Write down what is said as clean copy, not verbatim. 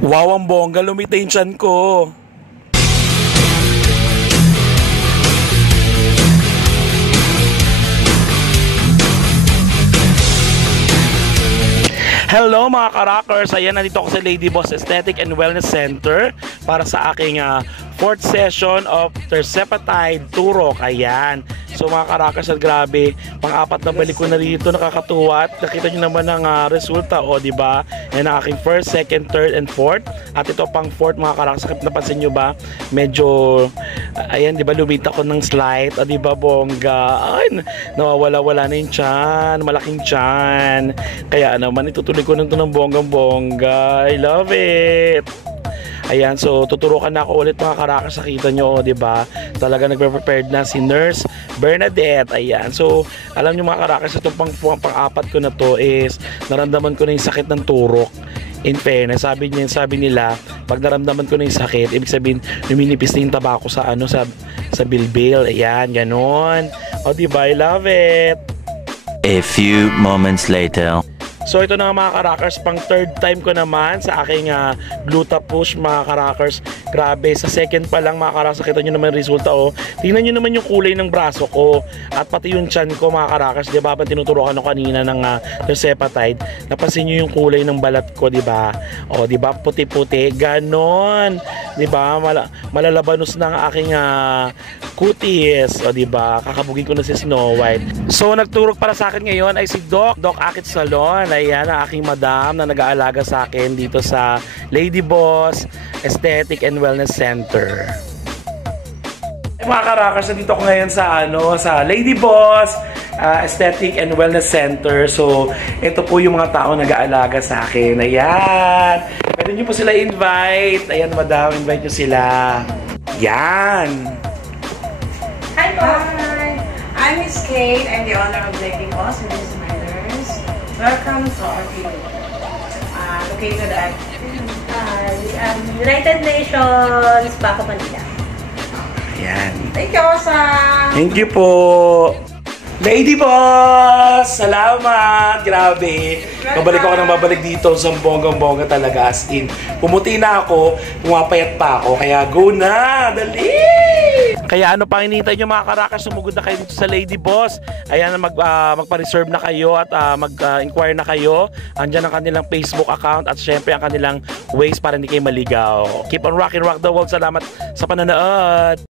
Wow, ang bongga, lumita yung tiyan ko. Hello mga ka-rockers! Ayan, nandito ako sa Lady Boss Aesthetic and Wellness Center para sa aking 4th session of Tersepatide Turok. Ayan. So mga ka-rockers, grabe, pang-apat na balik ko na rito, nakakatuwa at nakita nyo naman ang resulta, o diba? Yan ang aking 1st, 2nd, 3rd, and 4th. At ito pang 4th mga ka-rockers. Napansin nyo ba? Medyo, ayan, diba, lumita ko ng slight, o diba, bongga? Ay, nawawala-wala na yung tiyan, malaking tiyan. Kaya naman, itutuloy ko nito ng bonggang-bongga. I love it! Ayan, so tuturukan na ako ulit mga ka-rockers. Nakita nyo, diba? Talaga nagpe-prepared na si Nurse Bernadette. Ayan, so alam nyo mga ka-rockers, itong pang-apat ko na to is naramdaman ko na yung sakit ng turok. In fairness, sabi nila, pag naramdaman ko na yung sakit, ibig sabihin, luminipis na yung tabako sa, sa bilbil. Ayan, ganon. O diba, I love it! A few moments later. So ito na mga ka-rockers, pang 3rd time ko naman sa aking gluta push mga ka-rockers. Grabe, sa 2nd pa lang mga ka-rockers, nakita nyo naman yung resulta, oh. Tingnan nyo naman yung kulay ng braso ko at pati yung tiyan ko mga ka-rockers. Diba, tinuturokan ko kanina ng Tersepatide, napansin nyo yung kulay ng balat ko, diba? O diba, puti-puti, ganon. Diba, malalabanos na ang aking kutis, o diba, kakabugin ko na si Snow White. So nagturok para sa akin ngayon ay si Doc Akit Salon. Ayan, ang aking madam na nag-aalaga sa akin dito sa Lady Boss Aesthetic and Wellness Center. Mga ka-rockers, nandito ko ngayon sa Lady Boss Aesthetic and Wellness Center. So, ito po yung mga tao nag-aalaga sa akin. Ayan. Pwede nyo po sila invite. Ayan, madam, invite nyo sila. Yan. Hi, Hi. I'm Miss Kate. I'm the owner of Lady Boss. And this is my nurse. Welcome to our clinic. Located at United Nations, Paco, Manila. Ayan. Thank you, Osa. Thank you po. Lady Boss! Salamat! Grabe. Babalik ako nang babalik dito sa bonggang-bongga talaga, as in. Pumuti na ako, pumapayat pa ako, kaya go na! Dali! Kaya ano pang hinihintay nyo mga ka-rockers, sumugod na kayo dito sa Lady Boss. Ayan, magpa-reserve na kayo at mag-inquire na kayo. Andyan ang kanilang Facebook account at syempre ang kanilang ways para hindi kayo maligaw. Keep on rocking, rock the world. Salamat sa panonood!